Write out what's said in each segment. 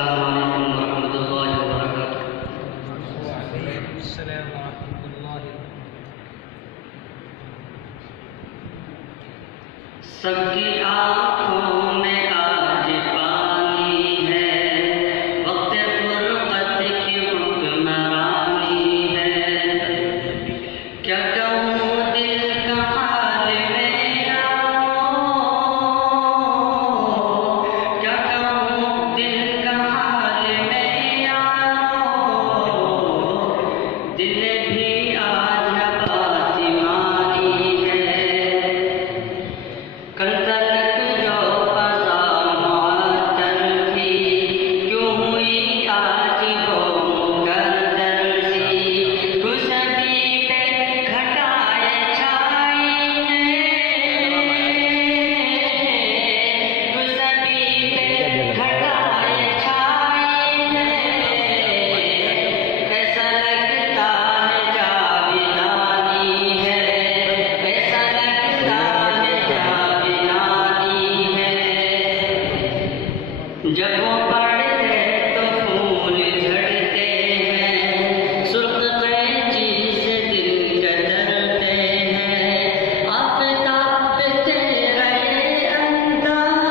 السلام علیکم ورحمۃ اللہ وبرکاتہ۔ السلام ورحمۃ اللہ۔ سب کی آنکھوں میں آج پانی ہے، وقت فرقت کی حکمرانی ہے، کیا کہوں دل کا حال میں یارو، کیا کہوں دل کا حال میں یارو، دل بھی آج باتی مانی ہے، کل تلک جو قضا معطل تھی، کیوں ہوئی آج وہ مقدر سی، خوشبی پہ گھٹائے چھائی ہیں، خوشبی پہ گھٹائے چھائی ہیں، ایسا لگتا ہے جاویدانی ہے، ایسا لگتا ہے جاویدانی ہے، جب وہ پڑھتے تو پھول جھڑتے ہیں، سرخ قینچی سے دل کترتے ہیں، آفتاب تیرا یہ انداز،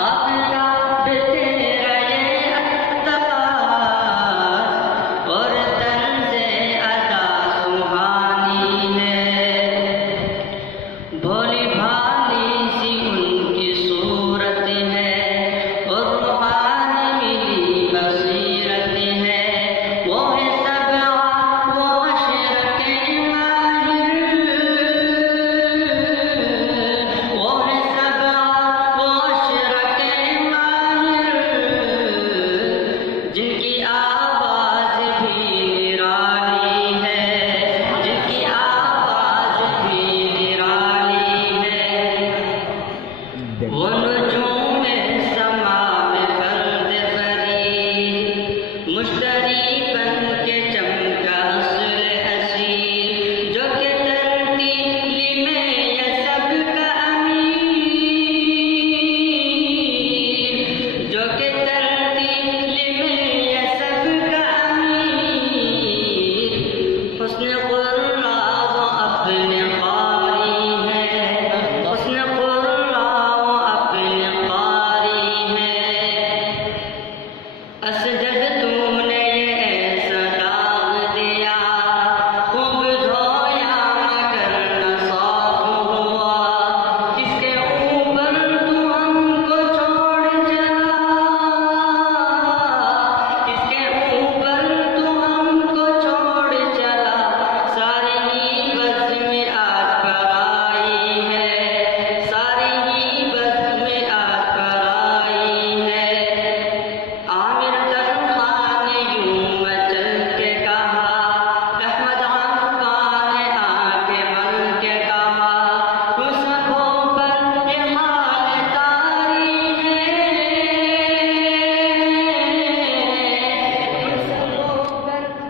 آفتاب تیرا یہ انداز، اور طرز ادا سبحانی ہے، بھولی بھالی سی ان کی صورت ہے، اور روحانی ملی بصیرت ہے، وہ ہے سبع و عشر کے ماہر، وہ ہے سبع و عشر کے ماہر، جن کی آواز بھی نرالی ہے، جن کی آواز بھی نرالی ہے، وہ نجوم سما میں فرد فرید، مشتری بن کے چمکا اصل اصیل، جو کہ ترتیل میں یہ سب کا امیر، جو کہ ترتیل میں یہ سب کا امیر، حسن قرہ وہ اپنے قاری ہے، حسن قرہ وہ اپنے قاری ہے، اسجد تو نے یہ ایسا داغ دیا، خوب دھویا مگر نہ صاف ہوا، کس کے اوپر تو ہم کو چھوڑ چلا، کس کے اوپر تو ہم کو چھوڑ چلا، ساری ہی بس میں آج پر آئی ہے، ساری ہی بس میں آج پر آئی ہے، عامر تنخواہ نے یوں مچل کے کہا، احمد عفان نے آ کے مل کے کہا، کچھ سبھوں پر یہ حال طاری ہے، کچھ سبھوں پر یہ حال طاری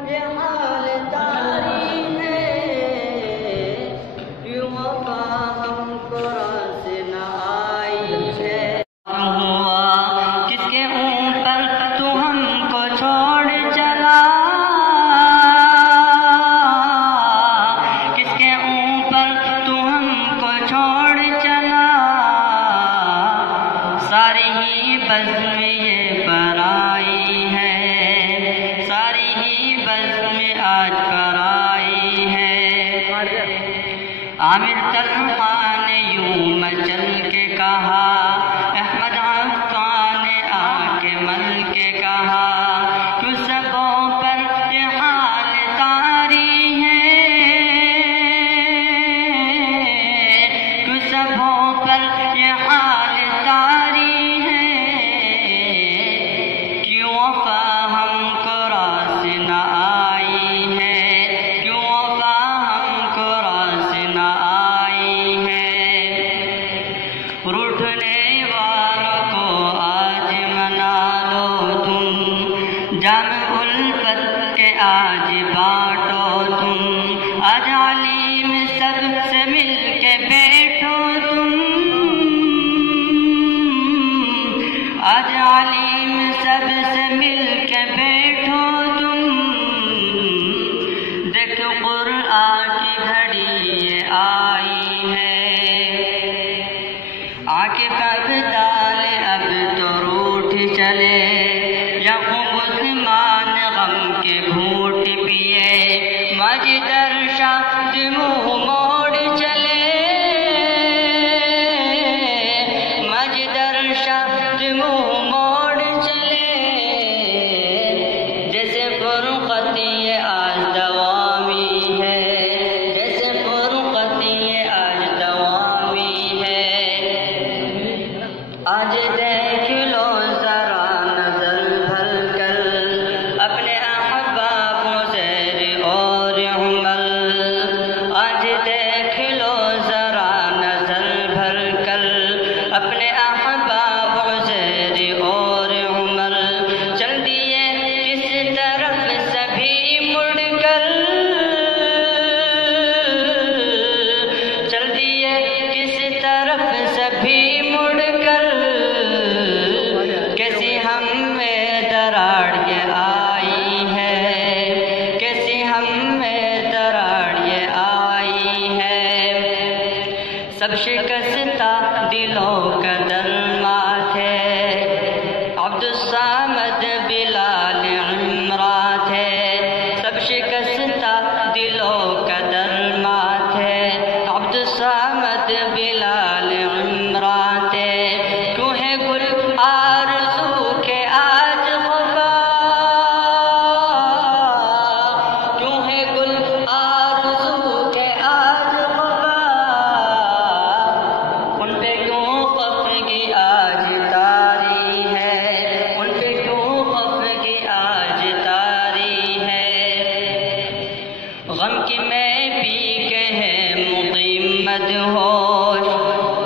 ہے، یوں وفا ہم کو راس نہ آئی ہے، ہوا کس کے اوپر تو ہم کو چھوڑ چلا، کس کے اوپر تو ہم کو چھوڑ چلا، ساری ہی بزم یہ پر آئی ہے، ساری ہی بزم آج پر آئی ہے، عامر تنخواہ نے یوں مچل کے کہا، احمد عفان نے آ کے مل کے کہا، کیوں سبوں پر یہ حال طاری ہے، کیوں سبوں پر یہ حال طاری ہے، کیوں وفا ہم کو راس نہ آئی ہے، کیوں وفا ہم کو راس نہ آئی ہے، روٹھنے والوں کو آج منا لو تم، جام الفت کے آج بانٹو تم، آج علیم سب سے مل کے بیٹھو تم، آج علیم سب سے مل کے بیٹھو تم، دیکھو قرآن کی گھڑی یہ آئی ہے، آنکھ کب ڈالے اب تو روٹھ چلے، یعقوب عثمان غم کے گھونٹ پیے، مجدر شاہ منہ موڑ چلے، مجدر شاہ منہ موڑ چلے، جیسے فرقت یہ آج دوامی ہے، جیسے فرقت یہ آج دوامی ہے۔ آج دیکھ لو ذرا نظر بھر کر اپنے احبابوں زید اور عمر، آج دیکھ لو ذرا نظر بھر کر اپنے احبابوں زید اور عمر، چل دیے کس طرف سبھی مڑ کر، چل دیے کس طرف سبھی مڑ کر، کیسی ہم میں دراڑ یہ آئی ہے، کیسی ہم میں دراڑ یہ آئی ہے، سب شکستہ دلوں کا درمات ہے، عبد الصمد بلال عمران تھے، سب شکستہ دلوں کا درمات ہے، عبد الصمد بلال عمران تھے، کیوں ہے گل آرزو کے آج خفا، کیوں ہے گل آرزو کے آج خفا، ان پہ کیوں خفگی آج طاری ہے، ان پہ کیوں خفگی آج طاری ہے، غم کی میں پی کے ہے مقیم مدہوش،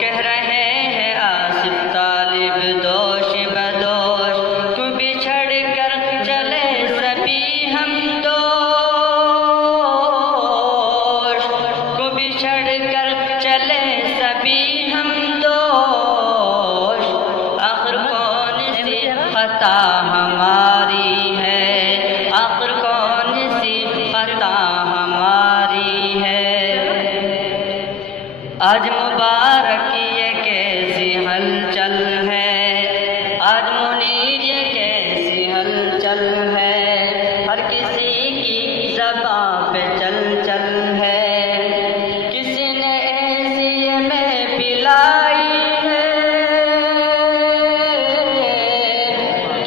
کہہ رہے ہیں آصف طالب دوش بدوش، کیوں بچھڑ کر چلے سبھی ہم دوش، کیوں بچھڑ کر چلے سبھی ہم دوش، آخر کون سی خطا ہماری ہے، آخر کون سی خطا ہماری ہے، آج مبارک یہ کیسی ہلچل ہے، آج منیر یہ کیسی ہلچل ہے، ہر کسی کی زبان پہ چل چل ہے، کسی نے ایسی میں پلائی ہے،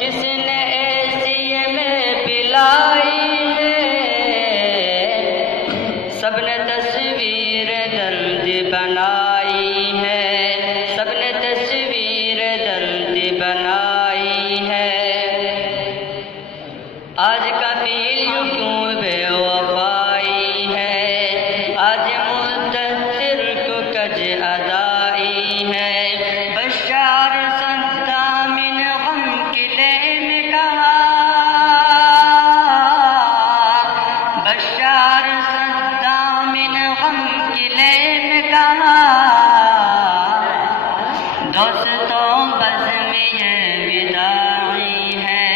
کسی نے ایسی میں پلائی ہے، سب نے تصویر درد بنائی ہے، سب نے تصویر درد بنائی ہے، آج کفیل یوں کیوں بے وفائی ہے، آج مدثر کو کج ادائی ہے، بشار صدام غم قلعے میں کہا، بشار صدام غم قلعے میں کہا، دوستوں بزم یہ وداعی ہے،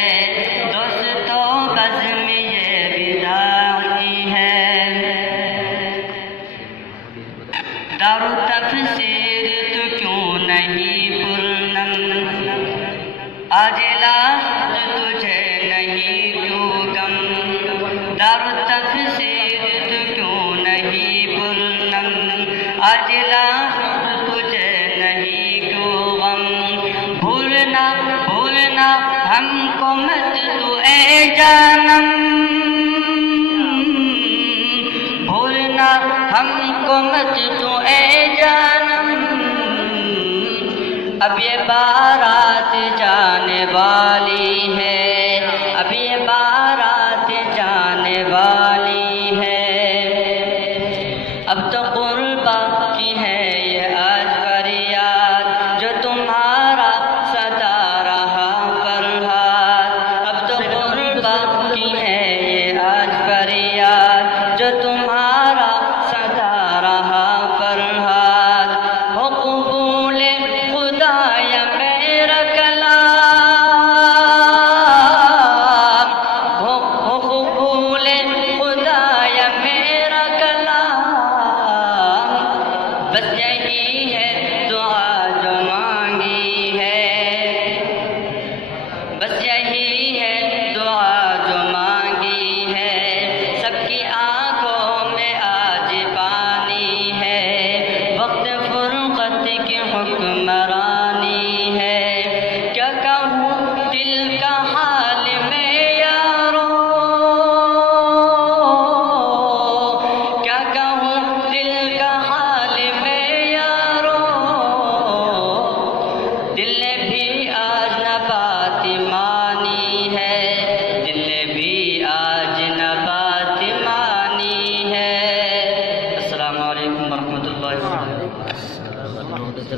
دوستوں بزم یہ وداعی ہے، دار تفسیر تو کیوں نہیں پرنم، آج لاحق تجھے نہیں کیوں غم، دار تفسیر تو کیوں نہیں پرنم، آج لاحق تجھے نہیں کیوں غم، بھولنا بھولنا ہم کو مت تو اے جانم، بھولنا ہم کو مت تو اے جانم، اب یہ بارات جانے والی ہے، اب یہ بارات جانے والی ہے، اب تو قربا کی ہے یہ آج فریاد، جو تمہارا صدا رہا فرہاد، اب تو قربا کی ہے یہ آج فریاد، جو تمہارا صدا رہا فرہاد، ہو قبول خدا یا میرا کلام،